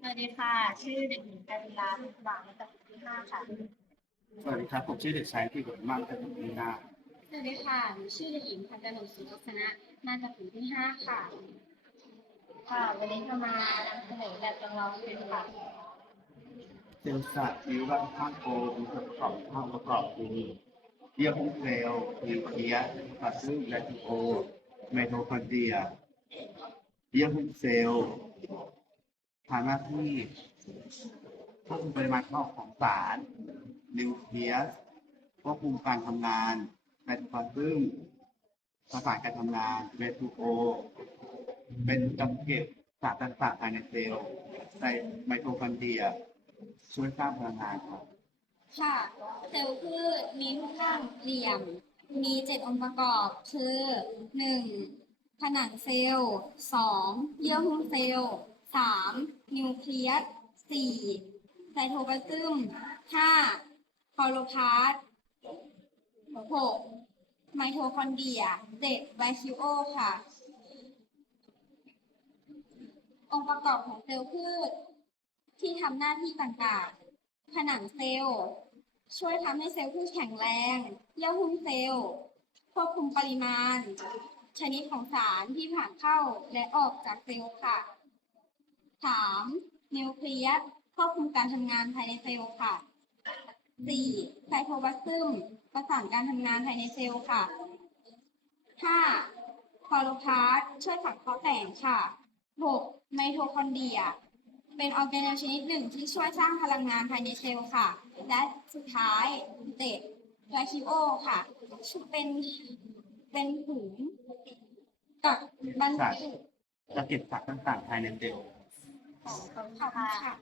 สวัสดีค่ะ ชื่อเด็กหญิงการิลาบุญหวังมาจากปีที่5ค่ะสวัสดีครับผมชื่อเด็กชายที่บุญมากจากปีหน้าสวัสดีค่ะหนูชื่อเด็กหญิงพัฒนศรีลักษณะมาจากปีที่5ค่ะค่ะวันนี้จะมานำเสนอแบบจำลองชีวิตค่ะเซลล์สัตว์วิวัฒน์ภาคโกมีส่วนประกอบคือเยื่อหุ้มเซลล์นิวเคลียสพลาสซึมไลโอไมโทคอนเดรียเยื่อหุ้มเซลล์ทำหน้าที่ควบคุมปริมาณเข้าของสารนิวเคลียสควบคุมการทำงานไมโทคอนเดรียประสานการทำงานไมโทโอเป็นจัดเก็บสารต่างๆภายในเซลล์ในไมโทคอนเดรียช่วยสร้างพลังงานครับ ค่ะเซลล์พืชมีรูปร่างเหลี่ยมมี7 องค์ประกอบคือ1ผนังเซลล์2เยื่อหุ้มเซลล์3นิวเคลียส4ไซโทพลาซึม5คลอโรพลาสต์6ไมโทคอนเดรีย7ไบคิโอค่ะองค์ประกอบของเซลล์พืชที่ทำหน้าที่ต่างๆผนังเซลล์ช่วยทำให้เซลล์พืชแข็งแรงเยื่อหุ้มเซลล์ควบคุมปริมาณชนิดของสารที่ผ่านเข้าและออกจากเซลล์ค่ะ3นิวเคลียสควบคุมการทำงานภายในเซลล์ค่ะ4ไซโทพลาซึมประสานการทำงานภายในเซลล์ค่ะ5คลอโรพลาสต์ช่วยสังเคราะห์แสงค่ะ6ไมโทคอนเดรียเป็นออร์แกเนลชนิดหนึ่งที่ช่วยสร้างพลังงานภายในเซลล์ค่ะและสุดท้าย7ไลคิโอค่ะเป็นถุงกับบรรสัตว์จุจะเก็บสารต่างๆภายในเซลล์ของค่ะ